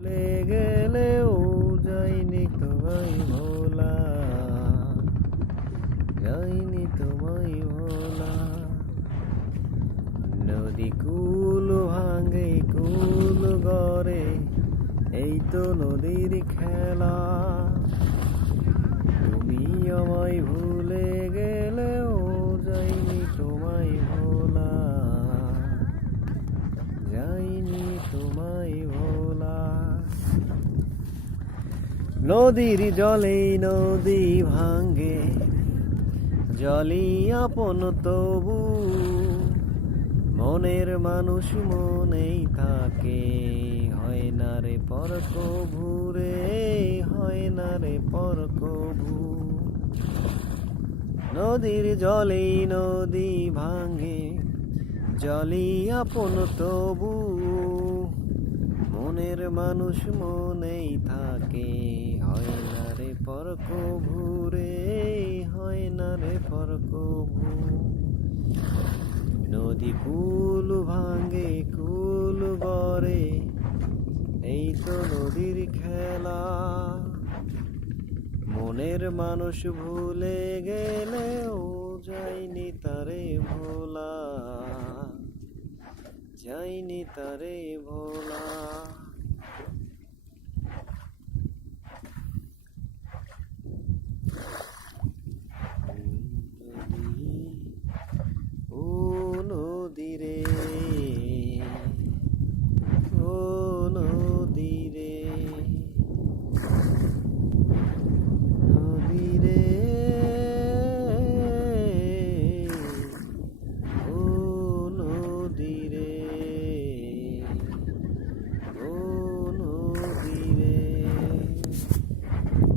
ভুলে গেলেও যাইনি তোমায় ভোলা যাইনি তোমায় ভোলা। নদী কুল ভাঙে, কুল গড়ে, এই তো নদীর খেলা। তুমি আমায় ভুলে গেলেও যাইনি তোমায় ভোলা যাইনি তোমায় ভোলা। নদীর জলে নদী ভাঙ্গে জলি আপন তবু মনের মানুষ মনেই থাকে। হয় না রে পর কভু রে, হয় না রে পর কভু। নদীর জলে নদী ভাঙ্গে জলি আপন তবু মনের মানুষ মনেই থাকে। কভু রে, হয় না রে পর কভু নদী কুল ভাঙে, কুল গড়ে, এই তো নদীর খেলা। মনের মানুষ ভুলে গেলেও যাইনি তারে ভোলা যাইনি তারে ভোলা।